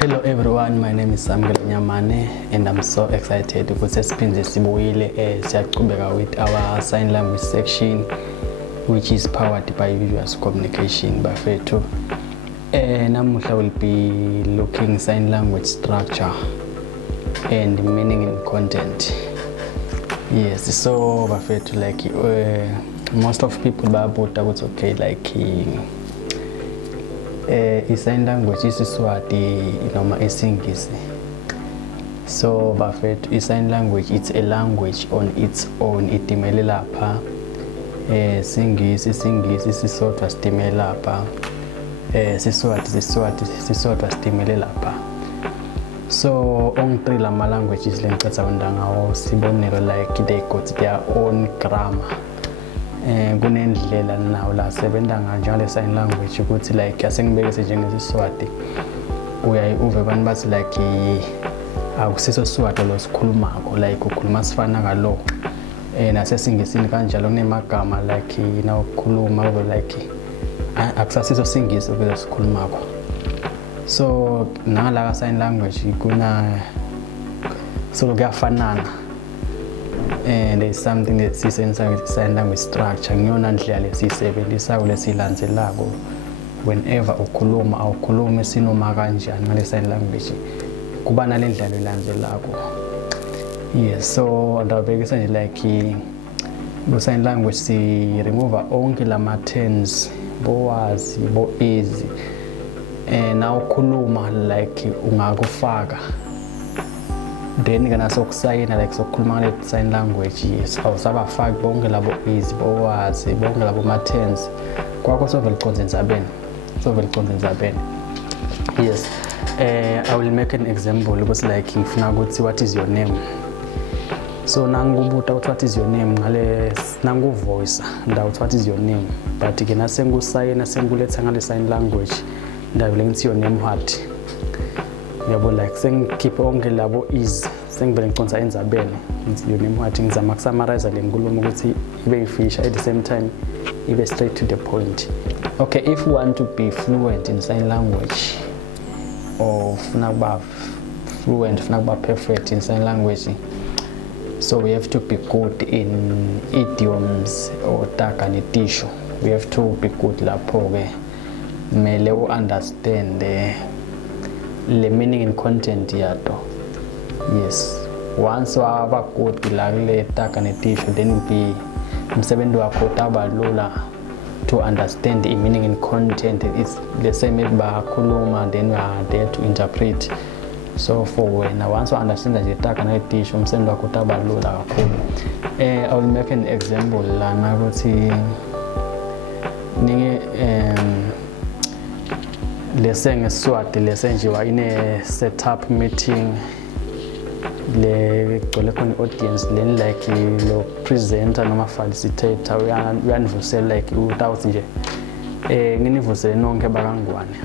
Hello everyone, my name is Samuel Nyamane and I'm so excited ukuthi siphinde sibuyile siyaqhubeka with our sign language section which is powered by visual communication bafethu. Namuhla will be looking sign language structure and meaning and content. Yes, so bafethu like most of people babuta ukuthi okay like sign language isiswati noma isingisi. So bafethu sign language it's a language on its own, itimele lapha. Singisi sisodwa sitimele lapha. Siswati sitimele lapha. So on three lama languages lengicatha ngawo sibonelo like they got their own grammar. Kunendlela nawo la sebenza kanjalo sign language ukuthi like asengibekese njengesiswati uve abantu bathi like akusiso Swati lo sikhulumako like ukhuluma sifana ngalo nasesingisini kanjalo kunemagama like nawukhuluma ube like akusasiso singisi ube sikhulumako. So nala sign language kuna so kuyafanana. And there's something that sisenza with sign language structure ngiyona ndlela lesisebenzisa lesilandzelako whenever ukhuluma sinoma kanjani ngale sign language kuba nalendlela elandzelako. Yes, so ndabekisa nje like ku sign language si remove onke lama tense bowazi bo easy now ukhuluma like ungakufaka then kana sokusayina like sokukhuluma le sign language awusabafaki bonke labo easy bowazi bonke labo ma tense kwakho sovele content zabene. Yes, I will make an example because like ngifuna ukuthi what is your name. So nangubuta ukuthi what is your name ngale nangu voice ndawuthi what is your name but kena sengusayina senguletha ngale sign language ndabule ngithi your name what yabo like keep onke labo is sengibele ngiqonza enzabene your name what ngizama ukusummarize le nkulumo ukuthi ibe ifisha at the same time ibe straight to the point. Okay, if you want to be fluent in sign language or ufuna kuba fluent, ufuna kuba perfect in sign language, so we have to be good in idioms or taka netisho. We have to be good lapho ke mele understand the meaning and content yato. Yes, once waba good la kule taka netisho then be umsebenzi wakho utaba lula to understand the meaning and content. It's the same bakhuluma then we are there to interpret. So for when once you understand the taka netisho umsebenzi wakho utaba lula kakhulu. I will make an example lana ukuthi ninge lesengeswati lesenjiwa ine setup meeting le gcole khona audience then like lo presenter noma facilitator uyanivusela like utawuthi nje nginivusele nonke bakangwane.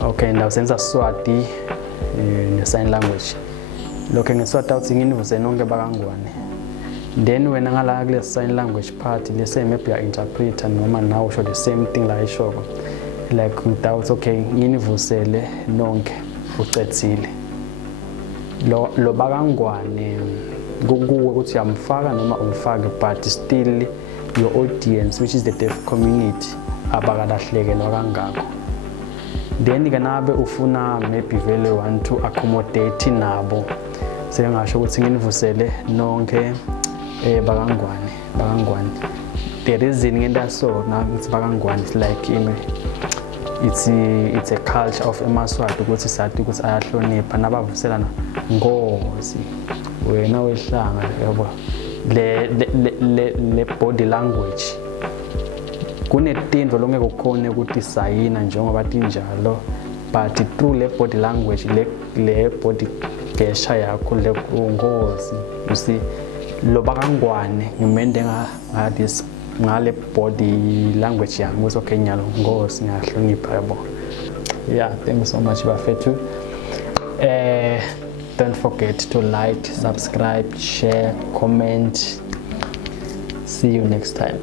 Okay, ndawusenza Swati ne sign language lokho ngeswati awuthi nginivusele nonke bakangwane then wena ngala kule sign language part lese maybe ya interpreter noma now usho the same thing la ishoko like without okay nginivusele nonke ucedzile lo bakangwane kukuwe ukuthi uyamfaka noma umfake but still your audience which is the deaf community abakadahlekelwa kangako. Then kanabe ufuna maybe vele want to accommodate nabo sengasho ukuthi nginivusele nonke bakangwane. The reason ngenda so na ngithi bakangwane is like it's a culture of emaswati ukuthi sathi ukuthi ayahlonipha nabavuselana ngozi wena wehlanga yabo le body language kunetinto longeke ukukhona ukuthi sayina njengoba tinjalo but through le body language le body gesture yakho le ngozi you see lo bakangwane ngimende this ngale body language yangu ukuthi okay nyalo ngosi ngiyahlonipha yabo. Yeah, thank you so much bafethu. Don't forget to like, subscribe, share, comment. See you next time.